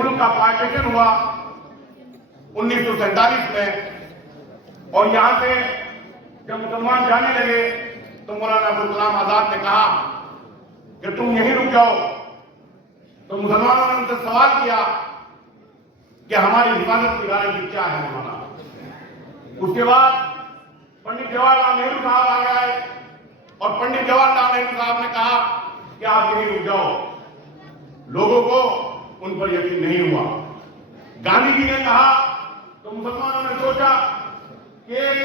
मुल्क का पार्टीशन हुआ 1947 में, और यहां से जब मुसलमान जाने लगे तो मौलाना अबुल कलाम आजाद ने कहा कि तुम यहीं रुक जाओ। तो मुसलमानों ने उनसे सवाल किया कि हमारी हिफाजत की गारंटी क्या है मौलाना। उसके बाद पंडित जवाहरलाल नेहरू साहब आ गए और पंडित जवाहरलाल नेहरू साहब ने कहा कि आप यहीं रुक जाओ। लोगों को उन पर यकीन नहीं हुआ। गांधी जी ने कहा तो मुसलमानों ने सोचा कि एक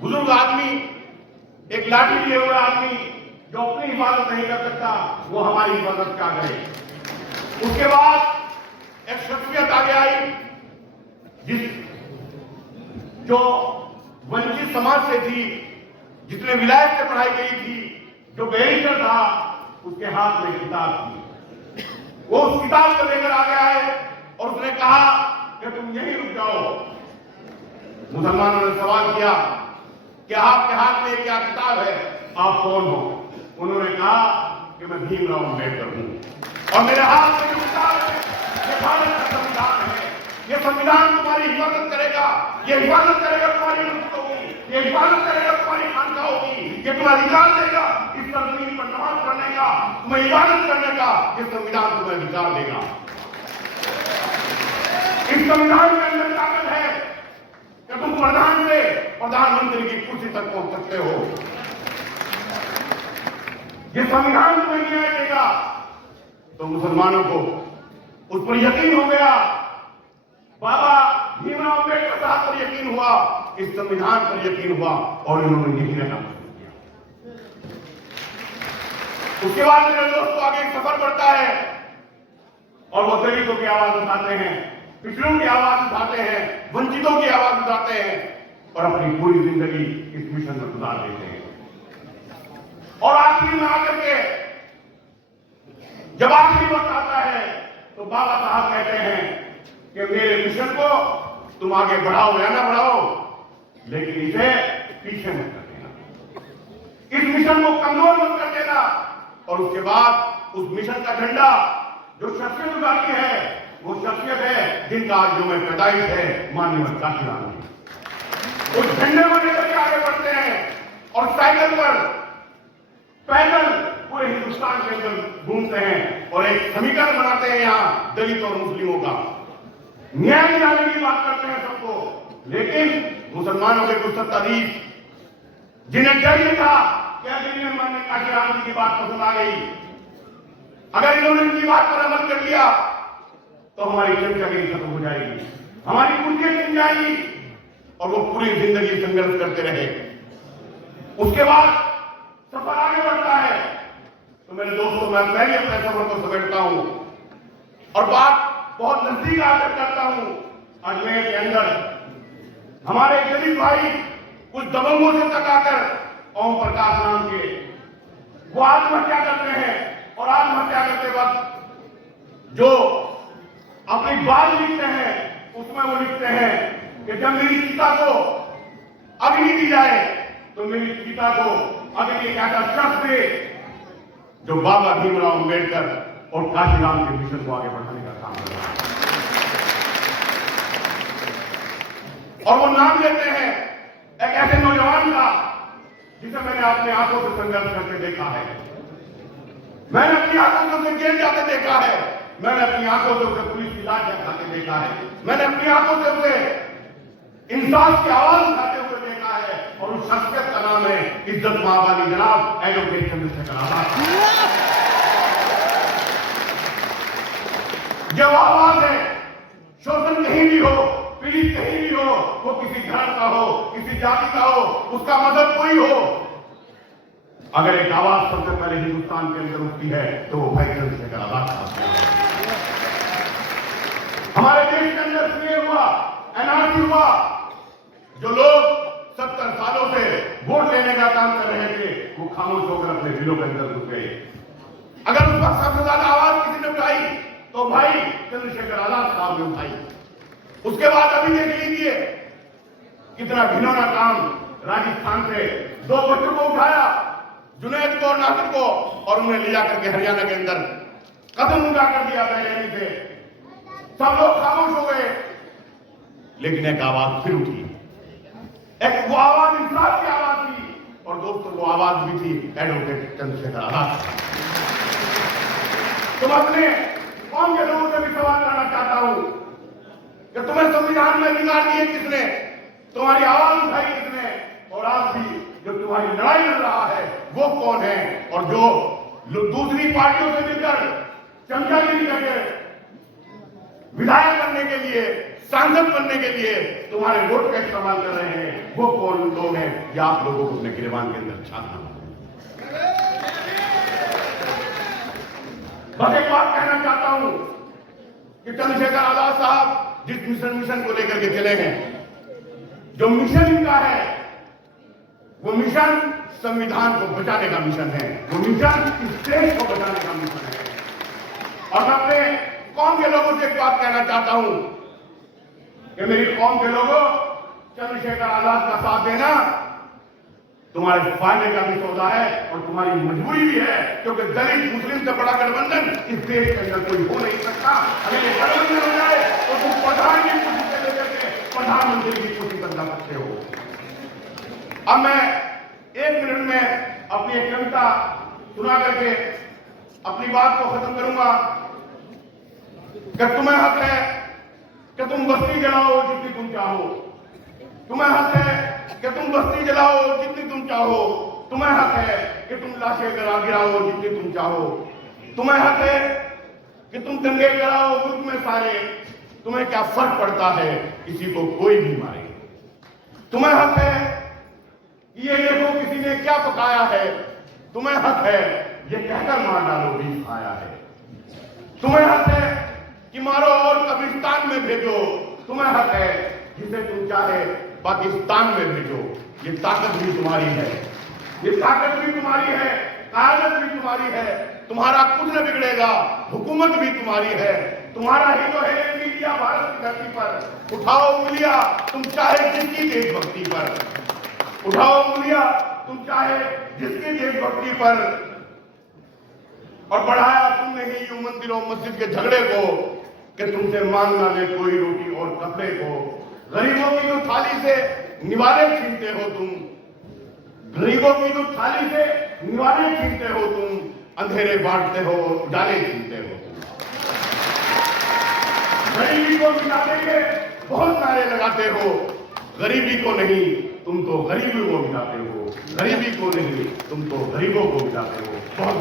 बुजुर्ग आदमी, एक लाठी लिए हुए आदमी जो अपनी हिफाजत नहीं कर सकता, वो हमारी हिफाजत क्या करे। उसके बाद एक शख्सियत आगे आई जो वंचित समाज से थी, जिसने विलायत से पढ़ाई की थी, जो बैरिस्टर था, उसके हाथ में किताब थी। वो उस किताब को लेकर आगे आए और उसने कहा कि तुम यहीं रुक जाओ। मुसलमानों ने सवाल किया कि आपके हाथ में क्या किताब है, आप कौन हो। उन्होंने कहा कि मैं भीमराव अम्बेडकर हूं और मेरे हाथ में जो किताब है ये भारत का संविधान है। ये संविधान तुम्हारी हिफाजत करेगा, ये हिफाजत करेगा तुम्हारी मस्जिदों की, ये हिफाजत करेगा तुम्हारी खानकाहों की, ये तुम्हें अधिकार देगा इस जमीन पर नमाज पढ़ने का, तुम्हें इबादत करने का, ये संविधान तुम्हें अधिकार देगा। इस संविधान के अंदर ताकत है कि तुम प्रधान से प्रधानमंत्री की कुर्सी तक पहुंच सकते हो। ये संविधान तुम्हें न्याय देगा। तो मुसलमानों को उस पर यकीन हो गया, बाबा भीमराव अम्बेडकर साहब पर यकीन हुआ, इस संविधान पर यकीन हुआ और इन्होंने यही रहना पसंद किया। उसके बाद मेरे दोस्तों आगे एक सफर बढ़ता है और वो दलितों की आवाज उठाते हैं, पिछड़ों की आवाज उठाते हैं, वंचितों की आवाज उठाते हैं और अपनी पूरी जिंदगी इस मिशन में गुजार देते हैं। और आखिरी में आकर के जब आखिरी वक्त आता है तो बाबा साहब कहते हैं कि मेरे मिशन को तुम आगे बढ़ाओ या ना बढ़ाओ, लेकिन इसे पीछे मत कर देना, इस मिशन को कमजोर मत कर देना। और उसके बाद उस मिशन का झंडा जो शख्सियत उठाती है, वो शख्सियत है जिनका आज जो में पैदाइश है, माननीय काशीराम जी। उस झंडे को लेकर के आगे बढ़ते हैं और साइकिल पर पैदल पूरे हिंदुस्तान के अंदर घूमते हैं और एक समीकरण बनाते हैं यहाँ दलित और मुस्लिमों का, न्याय दिलाने की बात करते हैं सबको। लेकिन मुसलमानों के कुछ सत्ताधीश जिन्हें डर था कि अगर इन्हें माननीय काशीराम जी की बात पसंद आ गई, अगर इन्होंने इनकी बात पर अमल कर लिया तो हमारी चर्चागिरी खत्म हो जाएगी, हमारी कुर्सियां मिल जाएगी, और वो पूरी जिंदगी संघर्ष करते रहे। उसके बाद सफर आगे बढ़ता है। तो मेरे दोस्तों, मैं भी अपने सफर को समेटता हूं और बात बहुत नजदीक आकर करता हूं। अजमेर के अंदर हमारे गरीब भाई कुछ दबंगों से टकराकर ओम प्रकाश नाम के वो आत्महत्या करते हैं, और आत्महत्या करते वक्त जो अपनी बात लिखते हैं उसमें वो लिखते हैं कि जब मेरी चिता को अग्नि दी जाए तो मेरी चिता को अग्नि एक ऐसा शख्स दे जो बाबा भीमराव अम्बेडकर और काशीराम के मिशन को आगे बढ़ाने का काम कर रहा है। और वो नाम लेते हैं एक ऐसे नौजवान का जिसे मैंने अपने आंखों से संघर्ष करके देखा है, मैंने अपनी आंखों से उसे जेल जाते देखा है, मैंने अपनी आंखों से उसे पुलिस की लाश खाते देखा है, मैंने अपनी आंखों से उसे इंसाफ की आवाज उठाते हुए देखा है। और उस शख्सियत का नाम है इज्जत महाबाली जनाब एडवोकेट चंद्रशेखर आजाद। जब आवाज है, शोषण कहीं भी हो, पीड़ित कहीं भी हो, वो किसी धर्म का हो, किसी जाति का हो, उसका मजहब कोई हो, अगर एक आवाज सबसे पहले हिंदुस्तान के अंदर उठती है तो वो भाई चंद्रशेखर आजाद का। हमारे देश के अंदर सीए हुआ, एनआरसी हुआ, जो लोग 70 सालों से वोट लेने का काम कर रहे थे, वो खामोश होकर अपने दिलों के अंदर घुस गए। अगर उस वक्त सबसे ज्यादा आवाज किसी ने उठाई तो भाई चंद्रशेखर आजाद साहब ने उठाई। उसके बाद अभी देख लीजिए कितना घिनौना काम, राजस्थान से 2 बच्चों को उठाया, जुनैद को और नासिर को, और उन्हें ले जाकर के हरियाणा के अंदर कदम उठा कर दिया पहले से। सब लोग खामोश हो गए, लेकिन एक आवाज फिर उठी। एक वो आवाज इंसाफ की आवाज थी, और दोस्तों वो आवाज भी थी एडवोकेट चंद्रशेखर आजाद। तुम अपने कौम के लोगों से भी सवाल करना चाहता हूं कि तुम्हें संविधान में अधिकार दिए किसने, तुम्हारी आवाज उठाई किसने, और आज भी जो तुम्हारी लड़ाई लड़ रहा है वो कौन है, और जो दूसरी पार्टियों से मिलकर चमचागिरी करके विधायक बनने के लिए, सांसद बनने के लिए तुम्हारे वोट का इस्तेमाल कर रहे हैं, वो कौन लोग हैं, ये आप लोगों को अपने गिरबान के अंदर छापना। बस एक बात कहना चाहता हूं कि चंद्रशेखर आजाद साहब जिस मिशन को लेकर के चले हैं, जो मिशन इनका है वो मिशन संविधान को बचाने का मिशन है, वो मिशन इस देश को बचाने का मिशन है। और मैं अपने कौम के लोगों से एक बात कहना चाहता हूं कि मेरी कौम के लोगों, चंद्रशेखर आजाद का साथ देना तुम्हारे फायदे का भी सौदा है और तुम्हारी मजबूरी भी है, क्योंकि दलित मुस्लिम से बड़ा गठबंधन इस देश के अंदर कोई हो नहीं सकता। अगर ये गठबंधन हो जाए तो तुम प्रधान की कुर्सी से लेकर के प्रधानमंत्री की कुर्सी तक जा सकते हो। अब मैं 1 मिनट में अपनी एक कविता सुना करके अपनी बात को खत्म करूंगा कि तुम्हें हक है कि तुम बस्ती जलाओ जितनी तुम चाहो, तुम्हें हक है कि तुम बस्ती जलाओ जितनी तुम चाहो, तुम्हें हक है कि तुम लाशें गिराओ जितनी तुम चाहो, तुम्हें हक है कि तुम दंगे कराओ मुल्क में सारे, तुम्हें क्या फर्क पड़ता है किसी को कोई भी मारे। तुम्हें हक है ये देखो किसी ने क्या पकाया है, तुम्हें हक है ये कहकर मार डालो भी खाया है। तुम्हें हक है कि मारो और कब्रिस्तान में भेजो, तुम्हें हक है जिसे तुम चाहे पाकिस्तान में भेजो। ये ताकत भी तुम्हारी है, ये ताकत भी तुम्हारी है, कायदत भी तुम्हारी है, तुम्हारा कुछ न बिगड़ेगा, हुकूमत भी तुम्हारी है, तुम्हारा ही तो है मीडिया भारत की धरती पर। उठाओ उंगलियां तुम चाहे जिसकी देशभक्ति पर, उठाओ उंगलियां तुम चाहे जिसकी देशभक्ति पर, और बढ़ाया तुमने ही यूं मंदिरों मस्जिद के झगड़े को कि तुमसे मांगना ले कोई रोटी और कपड़े को। गरीबों की तो थाली से निवाले छीनते हो तुम, गरीबों की तो थाली से निवाले छीनते हो तुम, अंधेरे बांटते हो उजाले छीनते हो तुम। गरीबी को मिटा देंगे बहुत नारे लगाते हो, गरीबी को नहीं तुम तो गरीबी को मिटाते हो, गरीबी को नहीं तुम तो गरीबों को मिटाते हो। बहुत